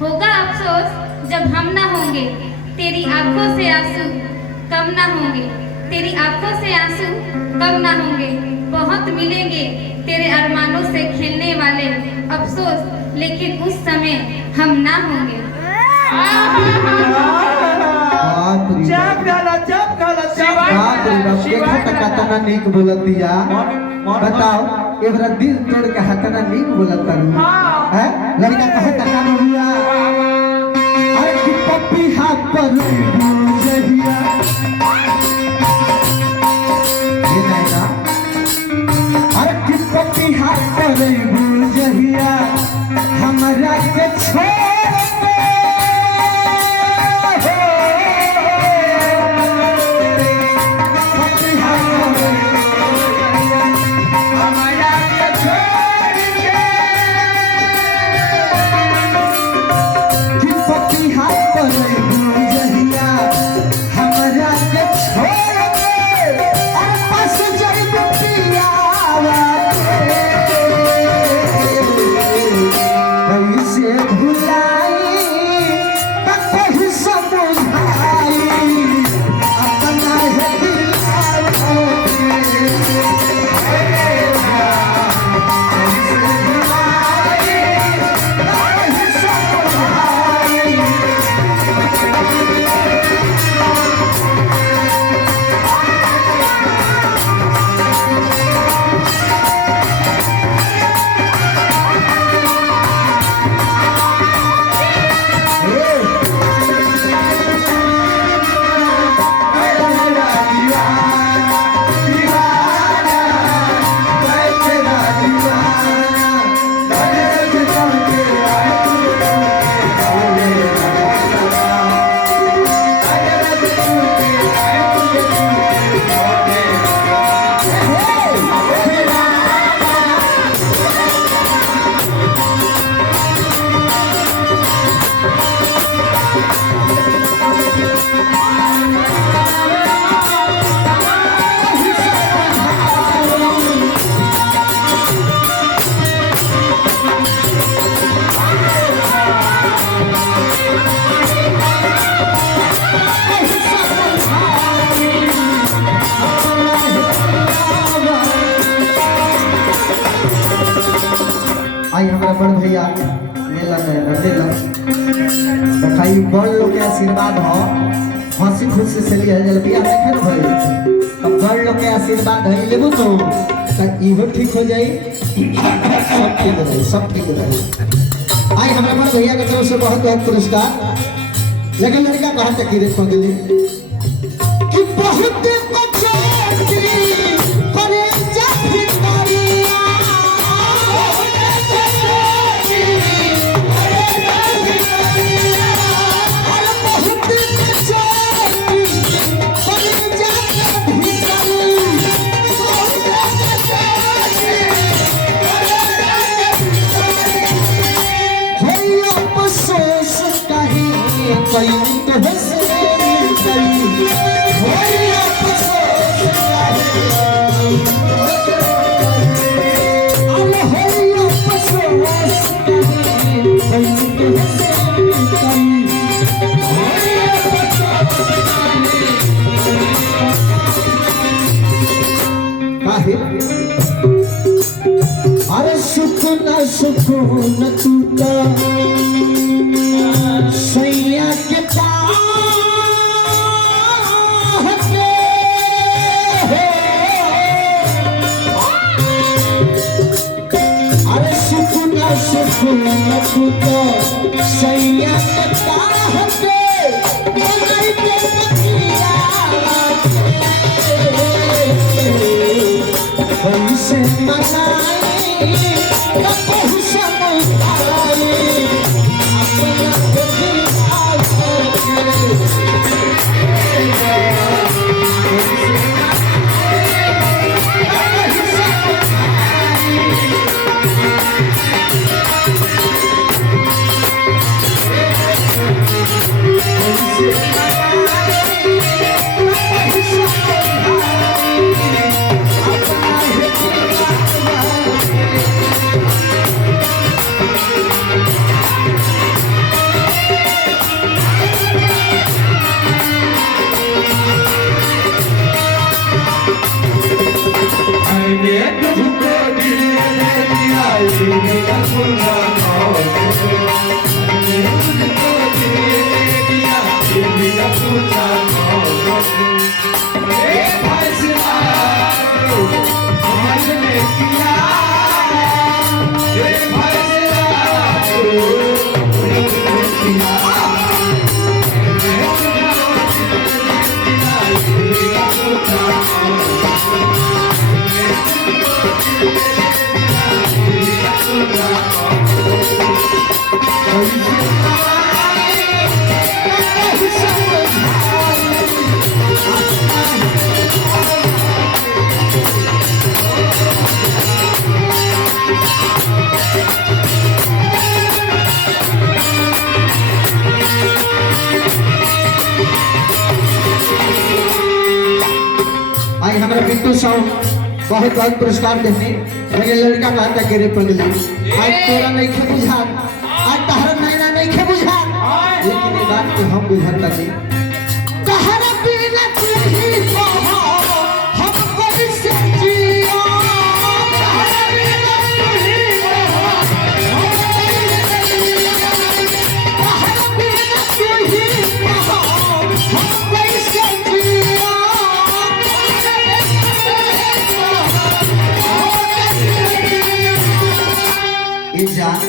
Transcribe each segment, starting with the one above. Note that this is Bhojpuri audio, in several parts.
होगा अफसोस जब हम ना होंगे, तेरी आंखों से आंसू कम ना होंगे, तेरी आंखों से आंसू कम ना होंगे। बहुत मिलेंगे तेरे अरमानों से खेलने वाले, अफसोस लेकिन उस समय हम ना होंगे। कतना नीक बोलत दिया, बताओ एवरा दिल तोड़ के हतना नीक बोलत तारू है। लड़का कहता का हुआ अरे कि पप्पी हाथ पर जहिया ये नैना, अरे कि पप्पी हाथ पर जहिया हमरा के छोड़ आई हमारा बड़ भैया मेला में तो खाई बड़ लोग के आशीर्वाद हो, हंसी खुशी से लिए जल बिया नहीं कर भाई। अब बड़ लोग के आशीर्वाद है लेबो तो इहो ठीक हो जाई, सब ठीक रहे, सब ठीक रहे। आई हमारा बड़ भैया के तरफ से बहुत बहुत पुरस्कार। लेकिन लड़का कहाँ तक की रेट पहुंच गई कि बहुत अरे सुकून टूटा सैया के अरे सुकून टूटा सैया के से मनाई कहूँ समझाई पिंटू साहब बहुत बहुत पुरस्कार देने मेरे लड़का कहता कि रे पगली आज तोरा नहीं खे बुझा आज तहरा नैना नहीं खे बुझा लेकिन ये बात को हम बुझाता नहीं तहरा बिना तू ही कहो हम कैसे जियो तहरा बिना तू ही कहो तहरा बिना तू ही कहो हम कैसे जियो जान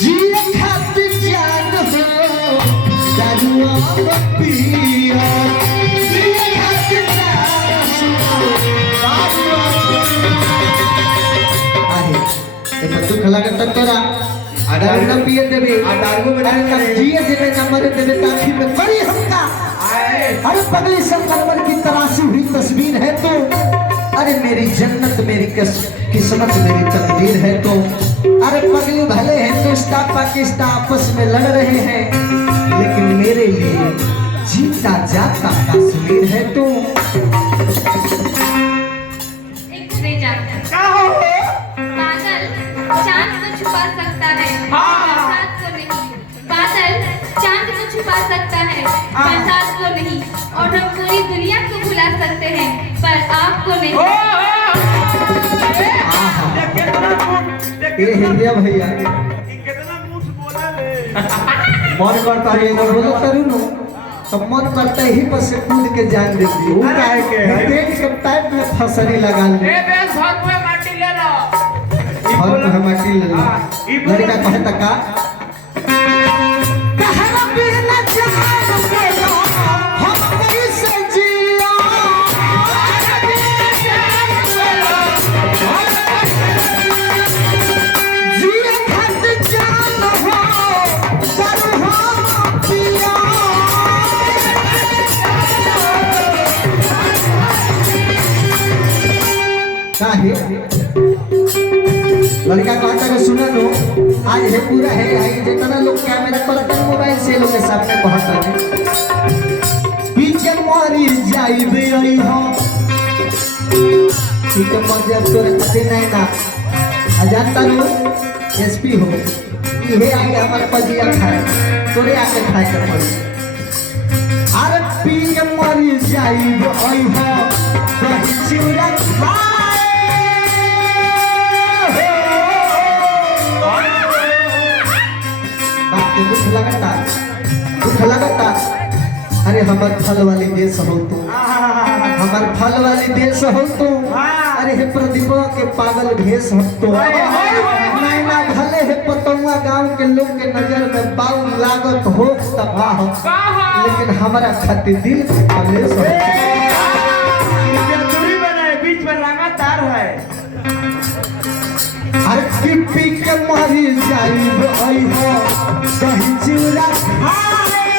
जिए खातिर जान हो दारुआ पिया जिए खातिर जान हो दारुआ आहे एक दुख लागत तोरा दारू न पिए देबे दारू में जिए देबे न मरे देबे ताखी में करी हमका अरे पगली संगमरमर की तराशी हुई तस्वीर है तो अरे मेरी जन्नत मेरी किस्मत मेरी तकदीर है तो अरे पगली भले हिंदुस्तान पाकिस्तान आपस में लड़ रहे हैं लेकिन मेरे लिए जीता जाता कश्मीर है तो एक रेजा बादल चांद को छुपा सकता है बरसात को नहीं बादल चांद को छुपा सकता है बरसात को नहीं और हम पूरी दुनिया को भुला सकते हैं पर आपको नहीं ये हिंदिया भैया मन करता है अगर बोलो करूँ ना तो मन करता है ही पर से कूद के जान देती हूँ काहे के देख के टाइप में फसरी लगा ले घर में माटी ले लो लड़का कहता का तहरा बिना जान के लो हम कैसे जियो तहरा बिना जान के लो जिए खातिर जान हो दारू हम पिया काहे लड़का कहता है सुना लो आज है पूरा है जितना लोग कैमरा पर मोबाइल से लोग के सामने पहुंच रहे पीछे मारी जाइबे आई हो ठीक है मर जब तोरे कते नहीं ना अजानता लो एसपी हो ये आगे हमारे पजिया खाए तोरे आके खाए के पड़ी अरे पीछे मारी जाइबे आई हो दही चिवड़ा दुख लगता अरे हमार फल वाली देश हो तो हमार फल वाली देश हो तो अरे हे प्रदीप के पागल भेष हो तो नैना भले है पतौआ गांव के लोग के नजर में बाउल लागत हो तबाह हो लेकिन हमारा खातिर दिल के कलेश हो दूरी बनाए बीच में लगातार है अरे पी के मरी जाई आई हो दही चिवड़ा खाए